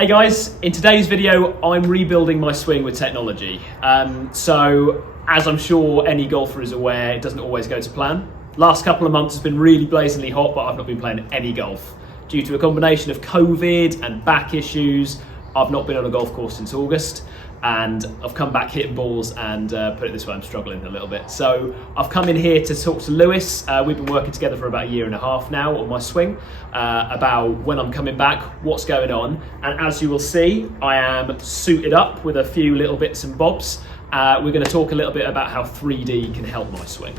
Hey guys, in today's video I'm rebuilding my swing with technology. So as I'm sure any golfer is aware, it doesn't always go to plan. Last couple of months has been really blazingly hot, but I've not been playing any golf. Due to a combination of COVID and back issues, I've not been on a golf course since August, and I've come back hitting balls and put it this way, I'm struggling a little bit. So I've come in here to talk to Lewis. We've been working together for about 1.5 years now on my swing, about when I'm coming back, what's going on. And as you will see, I am suited up with a few little bits and bobs. We're going to talk a little bit about how 3D can help my swing.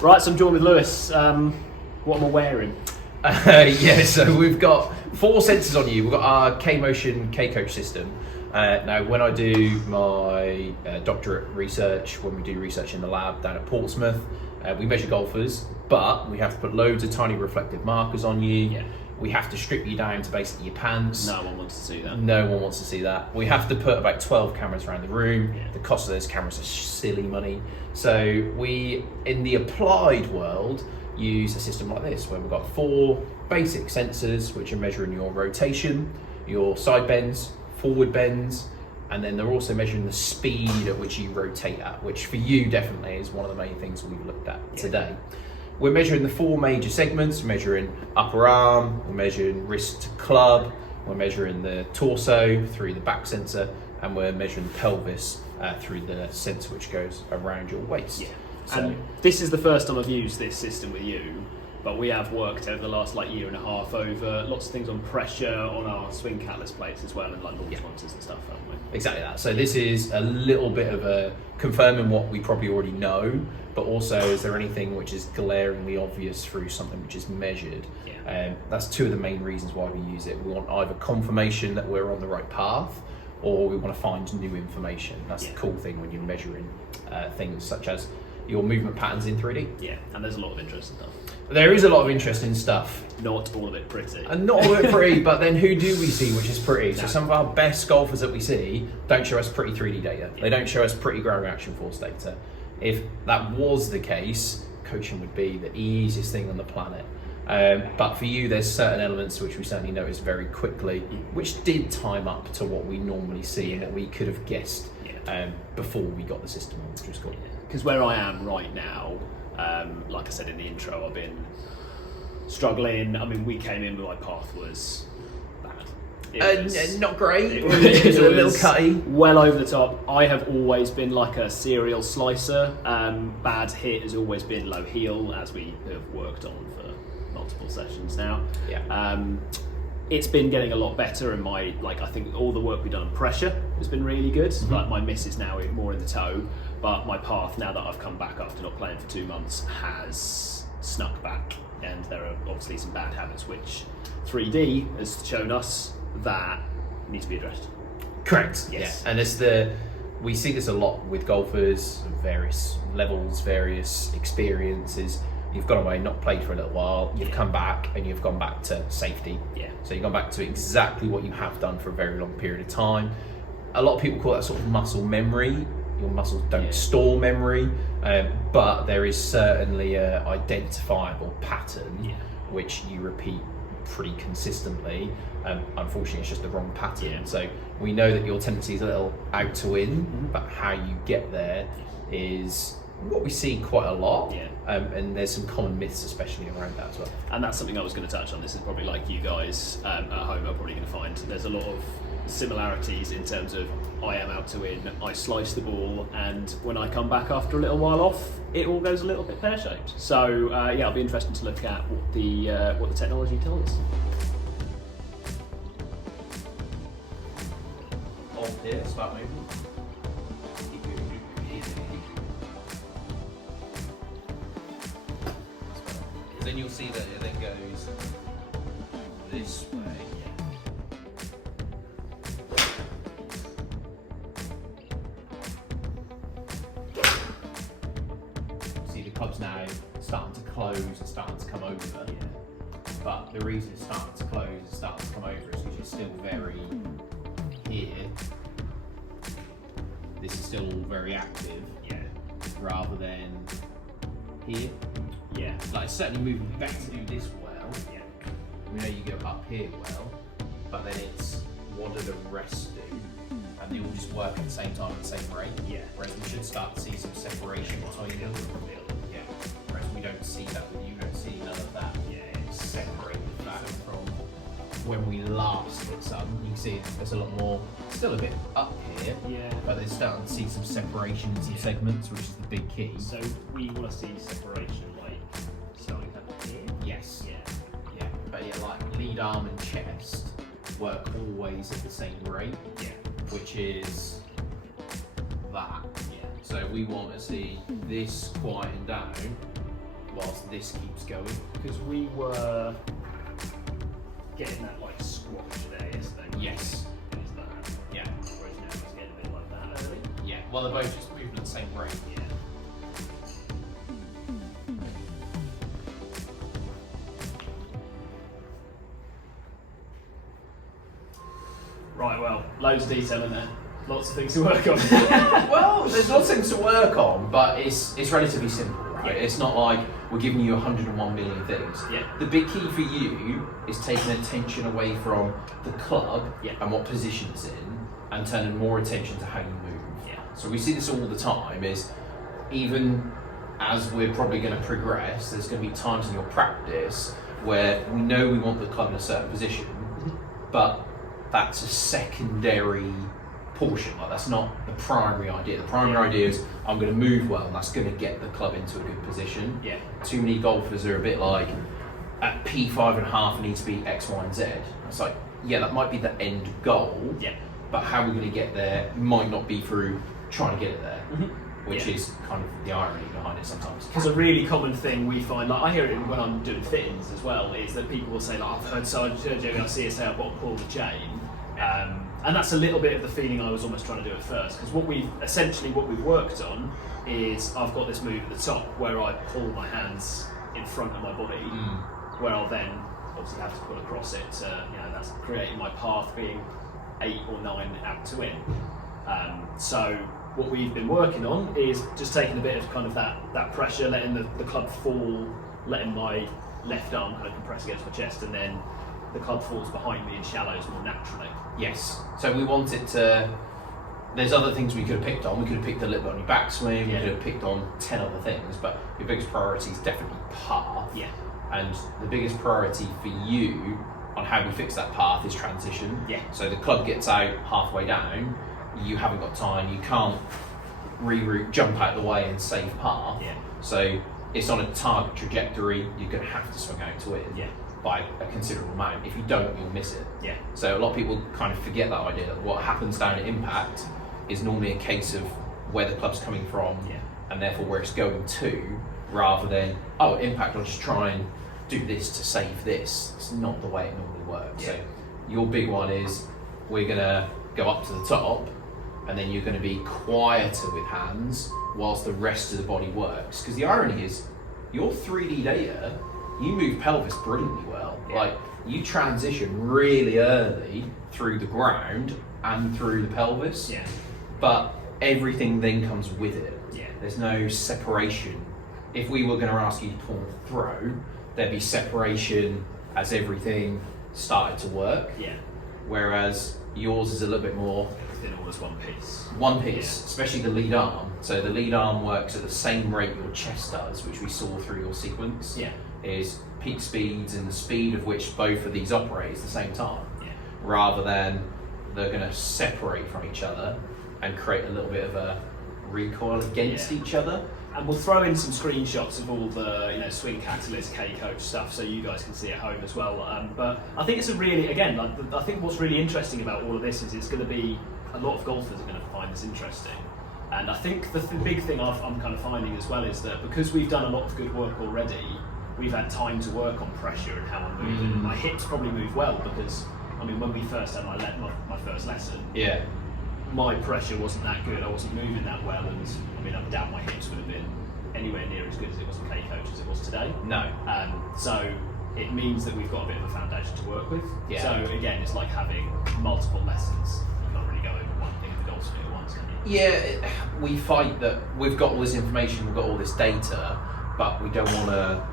Right, so I'm joined with Lewis. What am I wearing? So we've got 4 sensors on you. We've got our K-Motion K-Coach system. Now, when I do my doctorate research, when we do research in the lab down at Portsmouth, we measure golfers, but we have to put loads of tiny reflective markers on you. Yeah. We have to strip you down to basically your pants. No one wants to see that. No one wants to see that. We have to put about 12 cameras around the room. Yeah. The cost of those cameras is silly money. So we, in the applied world, use a system like this, where we've got 4 basic sensors, which are measuring your rotation, your side bends, forward bends, and then they're also measuring the speed at which you rotate at, which for you definitely is one of the main things we've looked at today. We're measuring the 4 major segments. We're measuring upper arm, we're measuring wrist to club, we're measuring the torso through the back sensor, and we're measuring the pelvis through the sensor which goes around your waist. Yeah. So, And this is the first time I've used this system with you, but we have worked over the last 1.5 years over lots of things on pressure on our swing catalyst plates as well, and like launch monitors and stuff, haven't we? exactly that. So this is a little bit of a confirming what we probably already know, but also is there anything which is glaringly obvious through something which is measured? That's 2 of the main reasons why we use it. We want either confirmation that we're on the right path, or we want to find new information. That's the cool thing when you're measuring things such as your movement patterns in 3D. Yeah, and there's a lot of interesting stuff. There is a lot of interesting stuff. Not all of it pretty. And not all of it pretty, but then who do we see which is pretty? So No. some of our best golfers that we see don't show us pretty 3D data. They don't show us pretty ground reaction force data. If that was the case, coaching would be the easiest thing on the planet. But for you, there's certain elements which we certainly noticed very quickly, which did time up to what we normally see and what we could have guessed before we got the system on, which was cool. Because where I am right now, like I said in the intro, I've been struggling. I mean, we came in, but my path was bad. It was Not great. It It was a little was cutty. well over the top. I have always been like a serial slicer. Bad hit has always been low heel, as we have worked on for multiple sessions now. Yeah. It's been getting a lot better, and I think all the work we've done on pressure has been really good. Mm-hmm. Like my miss is now more in the toe, but my path, now that I've come back after not playing for 2 months, has snuck back, and there are obviously some bad habits which 3D has shown us that need to be addressed. Correct. Yes. Yeah. And we see this a lot with golfers of various levels, various experiences. You've gone away, not played for a little while, you've come back and you've gone back to safety. Yeah. So you've gone back to exactly what you have done for a very long period of time. A lot of people call that sort of muscle memory. Your muscles don't store memory, but there is certainly a identifiable pattern which you repeat pretty consistently. Unfortunately, it's just the wrong pattern. Yeah. So we know that your tendency is a little out to in, but how you get there is what we see quite a lot. Yeah. And there's some common myths, especially around that as well. And that's something I was going to touch on. This is probably like you guys at home are probably going to find there's a lot of similarities in terms of I am out to in, I slice the ball, and when I come back after a little while off, it all goes a little bit pear-shaped. So it'll be interesting to look at what the technology tells us. Hold here, start moving. Then you'll see that it then goes this way. See the club's now starting to close and starting to come over. but the reason it's starting to close and starting to come over is because you're still very here. This is still all very active, rather than here. Yeah. Like, it's certainly moving better to do this well. Yeah. We know you go up here well, but then it's what do the rest do? And they all just work at the same time at the same rate. Yeah. Whereas we should start to see some separation between them. Yeah. Whereas we don't see that with you, don't see none of that. Yeah. Separated that from when we last did some. You can see there's a lot more, still a bit up here. Yeah. But they're starting to see some separation in some segments, which is the big key. So we want to see separation, like starting up here. Yes. Yeah. Yeah. But yeah, like lead arm and chest work always at the same rate. Yeah. Which is that. Yeah. So we want to see this quieten down whilst this keeps going. Because we were getting that like squash there yesterday. Yes. Is that? Yeah. Whereas now it's getting a bit like that early. Yeah. Well, they're both just moving at the same rate. Yeah. Right, well, loads of detail in there. Lots of things to work on. Well, there's lots of things to work on, but it's relatively simple, right? Yeah. It's not like we're giving you 101 million things. Yeah. The big key for you is taking attention away from the club Yeah. and what position it's in, and turning more attention to how you move. Yeah. So we see this all the time. Is even as we're probably going to progress, there's going to be times in your practice where we know we want the club in a certain position, but that's a secondary portion. Like, that's not the primary idea. The primary idea is I'm going to move well, and that's going to get the club into a good position. Yeah. Too many golfers are a bit like, at P5.5 I need to be X, Y, and Z. It's like, yeah, that might be the end goal. Yeah. But how we're going to get there might not be through trying to get it there, which Yeah. is kind of the irony behind it sometimes. Because a really common thing we find, like I hear it when I'm doing fittings as well, is that people will say, like, I've heard Joe Garcia say I've got to pull the chain. And that's a little bit of the feeling I was almost trying to do at first, because what we've worked on is I've got this move at the top where I pull my hands in front of my body, where I'll then obviously have to pull across it. That's creating my path being 8 or 9 out to in. So what we've been working on is just taking a bit of kind of that pressure, letting the club fall, letting my left arm kind of compress against my chest, and then the club falls behind me and shallows more naturally. Yes. So we want it to. There's other things we could have picked on. We could have picked a little bit on your backswing. Yeah. We could have picked on 10 other things, but your biggest priority is definitely path. Yeah. And the biggest priority for you on how we fix that path is transition. Yeah. So the club gets out halfway down. You haven't got time. You can't reroute, jump out of the way, and save path. Yeah. So it's on a target trajectory. You're going to have to swing out to win. Yeah. By a considerable amount. If you don't, you'll miss it. Yeah. So a lot of people kind of forget that idea that what happens down at impact is normally a case of where the club's coming from, and therefore where it's going to, rather than, oh, impact, I'll just try and do this to save this. It's not the way it normally works. Yeah. So your big one is we're going to go up to the top, and then you're going to be quieter with hands whilst the rest of the body works. Because the irony is, your 3D data, you move pelvis brilliantly well. Yeah. Like, you transition really early through the ground and through the pelvis, Yeah. but everything then comes with it. Yeah. There's no separation. If we were going to ask you to pull and throw, there'd be separation as everything started to work. Yeah. Whereas yours is a little bit more Within almost one piece. one piece, especially the lead arm. So the lead arm works at the same rate your chest does, which we saw through your sequence. Yeah. Is peak speeds and the speed of which both of these operate at the same time, Yeah. rather than they're going to separate from each other and create a little bit of a recoil against Yeah. each other. And we'll throw in some screenshots of all the swing catalyst, K-coach stuff, so you guys can see at home as well. But I think it's a really, again, I think what's really interesting about all of this is it's going to be, a lot of golfers are going to find this interesting. And I think the big thing I'm kind of finding as well is that because we've done a lot of good work already, we've had time to work on pressure and how I'm moving. My hips probably move well because, I mean, when we first had my first lesson, Yeah. my pressure wasn't that good, I wasn't moving that well, and I mean, I doubt my hips would have been anywhere near as good as it was in K-Coach as it was today. No. So it means that we've got a bit of a foundation to work with. Yeah. So again, it's like having multiple lessons. You can't really go over one thing with the golf swing at once, can you? Yeah, we fight that we've got all this information, we've got all this data, but we don't want to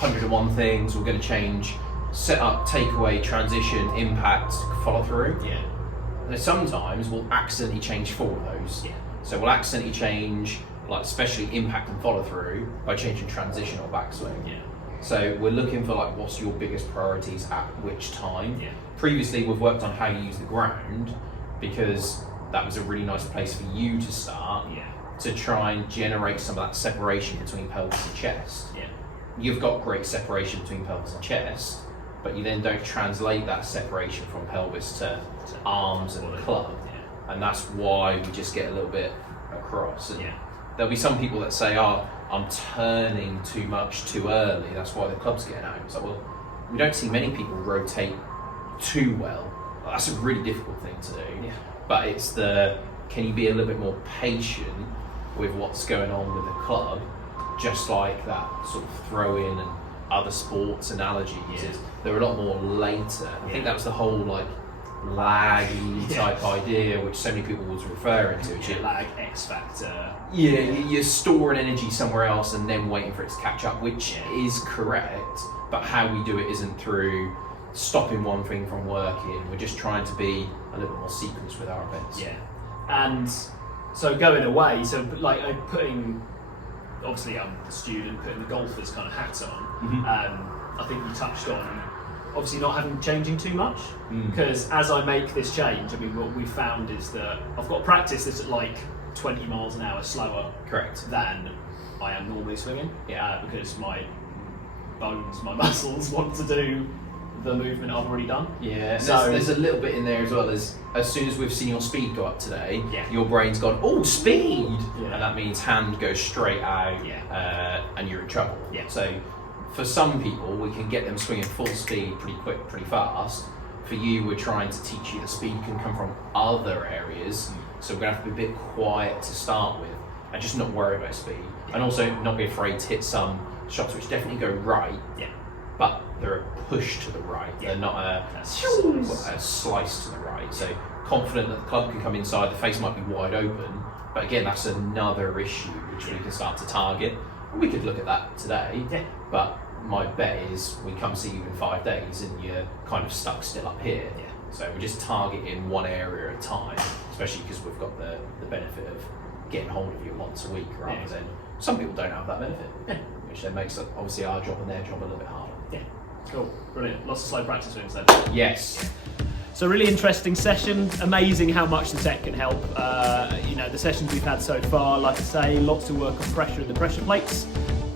101 things. We're going to change setup, takeaway, transition, impact, follow through. Yeah. And sometimes we'll accidentally change 4 of those. Yeah. So we'll accidentally change, like especially impact and follow through, by changing transition or backswing. Yeah. So we're looking for like what's your biggest priorities at which time. Yeah. Previously we've worked on how you use the ground because that was a really nice place for you to start. Yeah. To try and generate some of that separation between pelvis and chest. Yeah. You've got great separation between pelvis and chest, but you then don't translate that separation from pelvis to arms and club. Yeah. And that's why we just get a little bit across. And Yeah. there'll be some people that say, oh, I'm turning too much too early, that's why the club's getting out. It's like, well, we don't see many people rotate too well. That's a really difficult thing to do. Yeah. But it's can you be a little bit more patient with what's going on with the club, just like that sort of throw-in and other sports analogies. Yeah. They're a lot more later. I think that was the whole like laggy type idea, which so many people was referring to. Yeah, lag, X factor. Yeah, you're storing energy somewhere else and then waiting for it to catch up, which is correct, but how we do it isn't through stopping one thing from working. We're just trying to be a little bit more sequenced with our events. Yeah. And so going away, so like putting, obviously I'm the student, putting the golfer's kind of hat on, I think you touched on obviously not having changing too much, because as I make this change, I mean what we found is that I've got to practice this at like 20 miles an hour slower Correct. than I am normally swinging, because my bones, my muscles want to do the movement I've already done. Yeah, so there's a little bit in there as well as soon as we've seen your speed go up today, Yeah. your brain's gone, oh, speed! Yeah. And that means hand goes straight out, Yeah. and you're in trouble. Yeah. So for some people, we can get them swinging full speed pretty quick, pretty fast. For you, we're trying to teach you the speed can come from other areas, so we're going to have to be a bit quiet to start with, and just not worry about speed. And also not be afraid to hit some shots which definitely go right, but they're a push to the right. They're not a slice to the right. So confident that the club can come inside, the face might be wide open, but again, that's another issue which we can start to target. And we could look at that today, but my bet is we come see you in 5 days and you're kind of stuck still up here. So we're just targeting one area at a time, especially because we've got the benefit of getting hold of you once a week rather than some people don't have that benefit, which then makes obviously our job and their job a little bit harder. Yeah, cool, brilliant. Lots of slow practice swings then. Yes. So really interesting session, amazing how much the tech can help. The sessions we've had so far, like I say, lots of work on pressure in the pressure plates.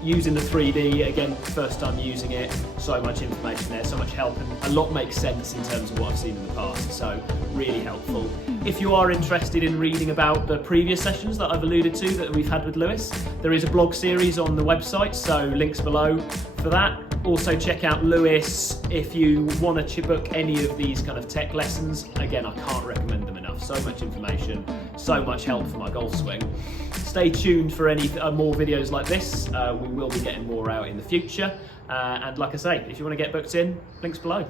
Using the 3D, again, first time using it, so much information there, so much help, and a lot makes sense in terms of what I've seen in the past, so really helpful. If you are interested in reading about the previous sessions that I've alluded to that we've had with Lewis, there is a blog series on the website, so links below for that. Also check out Lewis if you want to book any of these kind of tech lessons. Again, I can't recommend them enough. So much information, so much help for my golf swing. Stay tuned for any more videos like this. We will be getting more out in the future. And like I say, if you want to get booked in, links below.